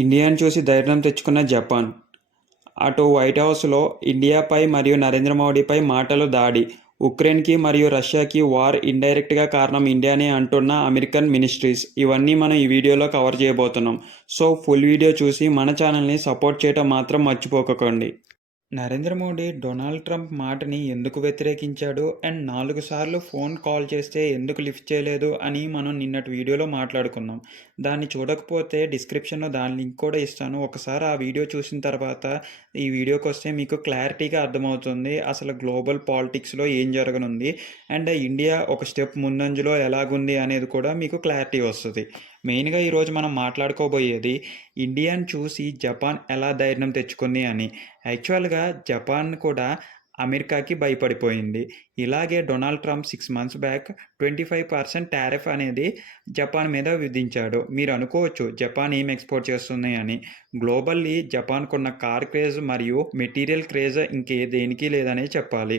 ఇండియాను చూసి ధైర్యం తెచ్చుకున్న జపాన్. అటు వైట్ హౌస్లో ఇండియాపై మరియు నరేంద్ర మోడీపై మాటలు దాడి. ఉక్రెయిన్కి మరియు రష్యాకి వార్ ఇండైరెక్ట్గా కారణం ఇండియానే అంటున్న అమెరికన్ మినిస్ట్రీస్. ఇవన్నీ మనం ఈ వీడియోలో కవర్ చేయబోతున్నాం. సో ఫుల్ వీడియో చూసి మన ఛానల్ని సపోర్ట్ చేయడం మాత్రం మర్చిపోకండి. నరేంద్ర మోడీ డొనాల్డ్ ట్రంప్ మాటని ఎందుకు వ్యతిరేకించాడు అండ్ 4 సార్లు ఫోన్ కాల్ చేస్తే ఎందుకు లిఫ్ట్ చేయలేదు అని మనం నిన్నటి వీడియోలో మాట్లాడుకున్నాం. దాన్ని చూడకపోతే డిస్క్రిప్షన్లో దాని లింక్ కూడా ఇస్తాను. ఒకసారి ఆ వీడియో చూసిన తర్వాత ఈ వీడియోకి వస్తే మీకు క్లారిటీగా అర్థమవుతుంది అసలు గ్లోబల్ పాలిటిక్స్లో ఏం జరగనుంది అండ్ ఇండియా ఒక స్టెప్ ముందంజలో ఎలాగుంది అనేది కూడా మీకు క్లారిటీ వస్తుంది. మెయిన్గా ఈరోజు మనం మాట్లాడుకోబోయేది ఇండియాని చూసి జపాన్ ఎలా ధైర్యం తెచ్చుకుంది అని. యాక్చువల్గా జపాన్ కూడా అమెరికాకి భయపడిపోయింది. ఇలాగే Donald Trump 6 months back 25% tariff అనేది జపాన్ మీద విధించాడు. మీరు అనుకోవచ్చు జపాన్ ఏం ఎక్స్పోర్ట్ చేస్తుంది అని. గ్లోబల్లీ జపాన్కున్న కార్ క్రేజ్ మరియు మెటీరియల్ క్రేజ్ ఇంకే దేనికి లేదనే చెప్పాలి.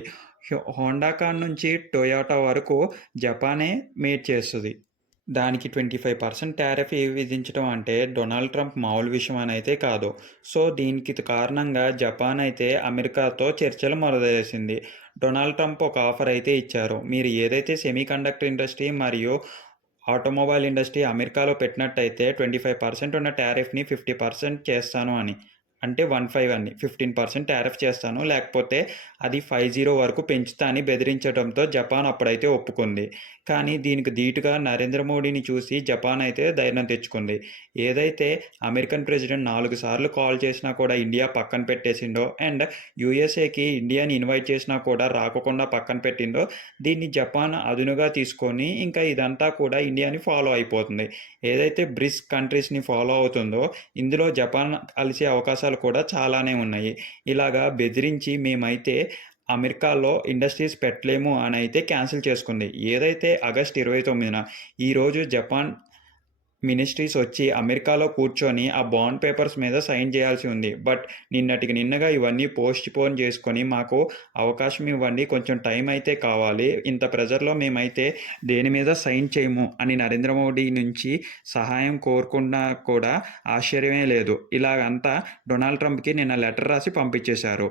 హోండా కార్ నుంచి టొయోటా వరకు జపానే మేడ్ చేస్తుంది. దానికి 25% టారిఫ్ విధించడం అంటే డొనాల్డ్ ట్రంప్ మామూలు విషయం అని అయితే కాదు. సో దీనికి కారణంగా జపాన్ అయితే అమెరికాతో చర్చలు మొదలుచేసింది. డొనాల్డ్ ట్రంప్ ఒక ఆఫర్ అయితే ఇచ్చారు. మీరు ఏదైతే సెమీ కండక్టర్ ఇండస్ట్రీ మరియు ఆటోమొబైల్ ఇండస్ట్రీ అమెరికాలో పెట్టినట్టయితే 25% ఉన్న టారిఫ్ని 50% చేస్తాను అని. అంటే 15 అని 15% టారిఫ్ చేస్తాను, లేకపోతే అది 50 వరకు పెంచుతా అని బెదిరించడంతో జపాన్ అప్పుడైతే ఒప్పుకుంది. కానీ దీనికి ధీటుగా నరేంద్ర మోడీని చూసి జపాన్ అయితే ధైర్యం తెచ్చుకుంది. ఏదైతే అమెరికన్ ప్రెసిడెంట్ 4 సార్లు కాల్ చేసినా కూడా ఇండియా పక్కన పెట్టేసిండో అండ్ యూఎస్ఏకి ఇండియాని ఇన్వైట్ చేసినా కూడా రాకుండా పక్కన పెట్టిండో, దీన్ని జపాన్ అదునుగా తీసుకొని ఇంకా ఇదంతా కూడా ఇండియాని ఫాలో అయిపోతుంది. ఏదైతే బ్రిక్స్ కంట్రీస్ని ఫాలో అవుతుందో ఇందులో జపాన్ కలిసే అవకాశాలు కూడా చాలానే ఉన్నాయి. ఇలాగా బెదిరించి మేమైతే అమెరికాలో ఇండస్ట్రీస్ పెట్టలేము అని అయితే క్యాన్సిల్ చేసుకుంది. ఏదైతే ఆగస్ట్ 29న ఈరోజు జపాన్ మినిస్ట్రీస్ వచ్చి అమెరికాలో కూర్చొని ఆ బాండ్ పేపర్స్ మీద సైన్ చేయాల్సి ఉంది. బట్ నిన్నటికి నిన్నగా ఇవన్నీ పోస్ట్ పోన్ చేసుకొని మాకు అవకాశం ఇవ్వండి, కొంచెం టైం అయితే కావాలి, ఇంత ప్రెజర్లో మేమైతే దేని మీద సైన్ చేయము అని నరేంద్ర మోడీ నుంచి సహాయం కోరుకున్నా కూడా ఆశ్చర్యమే లేదు. ఇలాగంతా డొనాల్డ్ ట్రంప్కి నిన్న లెటర్ రాసి పంపించేశారు.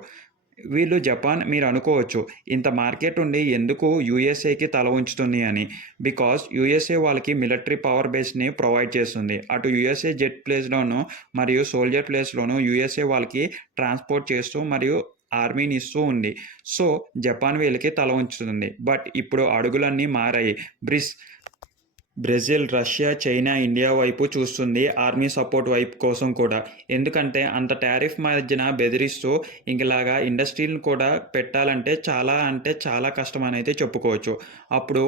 వీళ్ళు జపాన్ మీరు అనుకోవచ్చు ఇంత మార్కెట్ ఉండి ఎందుకు యూఎస్ఏకి తల ఉంచుతుంది అని. బికాస్ యూఎస్ఏ వాళ్ళకి మిలిటరీ పవర్ బేస్ని ప్రొవైడ్ చేస్తుంది. అటు యూఎస్ఏ జెట్ ప్లేస్లోను మరియు సోల్జర్ ప్లేస్లోను యూఎస్ఏ వాళ్ళకి ట్రాన్స్పోర్ట్ చేస్తూ మరియు ఆర్మీని ఇస్తూ ఉంది. సో జపాన్ వీళ్ళకి తల ఉంచుతుంది. బట్ ఇప్పుడు అడుగులన్నీ మారాయి. బ్రెజిల్, రష్యా, చైనా ఇండియా వైపు చూస్తుంది ఆర్మీ సపోర్ట్ వైపు కోసం కూడా. ఎందుకంటే అంత టారిఫ్ మధ్యన బెదిరిస్తూ ఇంకలాగా ఇండస్ట్రీని కూడా పెట్టాలంటే చాలా కష్టం అని అయితే చెప్పుకోవచ్చు. అప్పుడు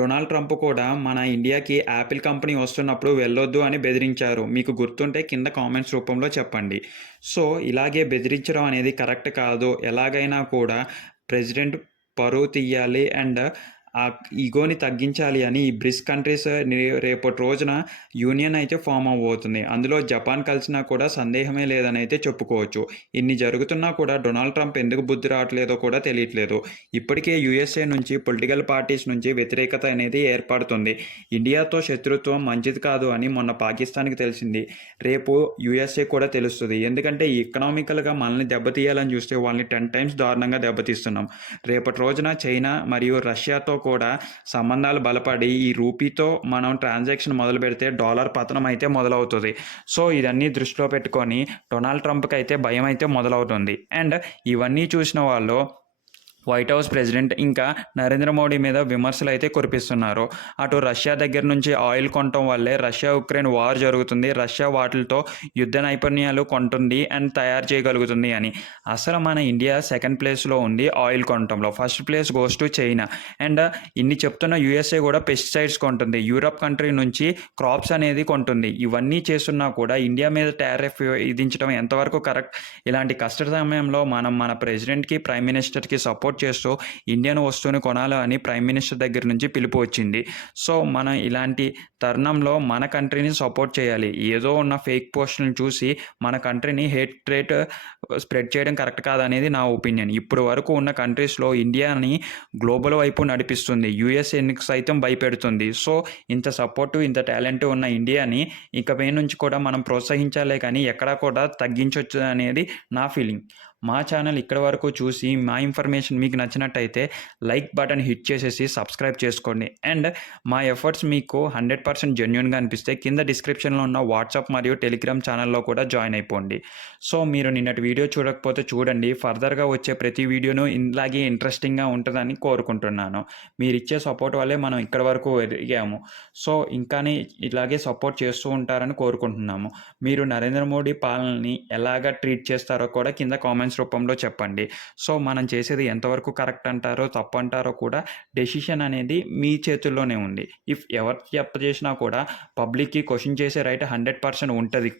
డొనాల్డ్ ట్రంప్ కూడా మన ఇండియాకి యాపిల్ కంపెనీ వస్తున్నప్పుడు వెళ్ళొద్దు అని బెదిరించారు. మీకు గుర్తుంటే కింద కామెంట్స్ రూపంలో చెప్పండి. సో ఇలాగే బెదిరించడం అనేది కరెక్ట్ కాదు. ఎలాగైనా కూడా ప్రెసిడెంట్ పరువు తీయాలి అండ్ ఆ ఈగోని తగ్గించాలి అని ఈ బ్రిక్స్ కంట్రీస్ రేపటి రోజున యూనియన్ అయితే ఫామ్ అవబోతుంది. అందులో జపాన్ కలిసినా కూడా సందేహమే లేదని అయితే చెప్పుకోవచ్చు. ఇన్ని జరుగుతున్నా కూడా డొనాల్డ్ ట్రంప్ ఎందుకు బుద్ధి రావట్లేదో కూడా తెలియట్లేదు. ఇప్పటికే యూఎస్ఏ నుంచి పొలిటికల్ పార్టీస్ నుంచి వ్యతిరేకత అనేది ఏర్పడుతుంది. ఇండియాతో శత్రుత్వం మంచిది కాదు అని మొన్న పాకిస్తాన్కి తెలిసింది. రేపు యూఎస్ఏ కూడా తెలుస్తుంది. ఎందుకంటే ఎకనామికల్గా మనల్ని దెబ్బతీయాలని చూస్తే వాళ్ళని 10 times దారుణంగా దెబ్బతీస్తున్నాం. రేపటి రోజున చైనా మరియు రష్యాతో కూడా సంబంధాలు బలపడి ఈ రూపీతో మనం ట్రాన్సాక్షన్ మొదలు పెడితే డాలర్ పతనం అయితే మొదలవుతుంది. సో ఇదన్నీ దృష్టిలో పెట్టుకొని డొనాల్డ్ ట్రంప్కి అయితే భయం అయితే మొదలవుతుంది. అండ్ ఇవన్నీ చూసిన వాళ్ళు వైట్ హౌస్ ప్రెసిడెంట్ ఇంకా నరేంద్ర మోడీ మీద విమర్శలు అయితే కురిపిస్తున్నారు. అటు రష్యా దగ్గర నుంచి ఆయిల్ కొనటం వల్లే రష్యా ఉక్రెయిన్ వార్ జరుగుతుంది, రష్యా వాటితో యుద్ధ నైపుణ్యాలు కొంటుంది అండ్ తయారు చేయగలుగుతుంది అని. అసలు మన ఇండియా సెకండ్ ప్లేస్లో ఉంది ఆయిల్ కొనటంలో, first place goes to China. And ఇన్ని చెప్తున్న యూఎస్ఏ కూడా పెస్టిసైడ్స్ కొంటుంది, యూరప్ కంట్రీ నుంచి క్రాప్స్ అనేది కొంటుంది. ఇవన్నీ చేస్తున్నా కూడా ఇండియా మీద టారిఫ్ విధించడం ఎంతవరకు కరెక్ట్? ఇలాంటి కష్ట సమయంలో మనం మన ప్రెసిడెంట్కి ప్రైమ్ మినిస్టర్కి సపోర్ట్ సపోర్ట్ చేస్తూ ఇండియన్ వస్తువుని కొనాలని ప్రైమ్ మినిస్టర్ దగ్గర నుంచి పిలుపు వచ్చింది. సో మనం ఇలాంటి తరుణంలో మన కంట్రీని సపోర్ట్ చేయాలి. ఏదో ఉన్న ఫేక్ పోస్టులను చూసి మన కంట్రీని హేట్రేట్ స్ప్రెడ్ చేయడం కరెక్ట్ కాదనేది నా ఒపీనియన్. ఇప్పుడు వరకు ఉన్న కంట్రీస్లో ఇండియాని గ్లోబల్ వైపు నడిపిస్తుంది. యూఎస్ఏకి సైతం భయపెడుతుంది. సో ఇంత సపోర్టు ఇంత టాలెంట్ ఉన్న ఇండియాని ఇకపై నుంచి కూడా మనం ప్రోత్సహించాలే కానీ ఎక్కడా కూడా తగ్గించవచ్చు అనేది నా ఫీలింగ్. మా ఛానల్ ఇక్కడ వరకు చూసి మా ఇన్ఫర్మేషన్ మీకు నచ్చినట్టయితే లైక్ బటన్ హిట్ చేసేసి సబ్స్క్రైబ్ చేసుకోండి. అండ్ మా ఎఫర్ట్స్ మీకు 100% జెన్యూన్గా అనిపిస్తే కింద డిస్క్రిప్షన్లో ఉన్న వాట్సాప్ మరియు టెలిగ్రామ్ ఛానల్లో కూడా జాయిన్ అయిపోండి. సో మీరు నిన్నటి వీడియో చూడకపోతే చూడండి. ఫర్దర్గా వచ్చే ప్రతి వీడియోను ఇలాగే ఇంట్రెస్టింగ్గా ఉంటుందని కోరుకుంటున్నాను. మీరు ఇచ్చే సపోర్ట్ వల్లే మనం ఇక్కడ వరకు ఎదిగాము. సో ఇంకానే ఇలాగే సపోర్ట్ చేస్తూ ఉంటారని కోరుకుంటున్నాము. మీరు నరేంద్ర మోడీ పాలనని ఎలాగా ట్రీట్ చేస్తారో కూడా కింద కామెంట్స్ రూపంలో చెప్పండి. సో మనం చేసేది ఎంతవరకు కరెక్ట్ అంటారో తప్పు అంటారో కూడా డెసిషన్ అనేది మీ చేతుల్లోనే ఉంది. ఎవరు చేసినా కూడా పబ్లిక్కి క్వశ్చన్ చేసే రైట్ 100% ఉంటుంది.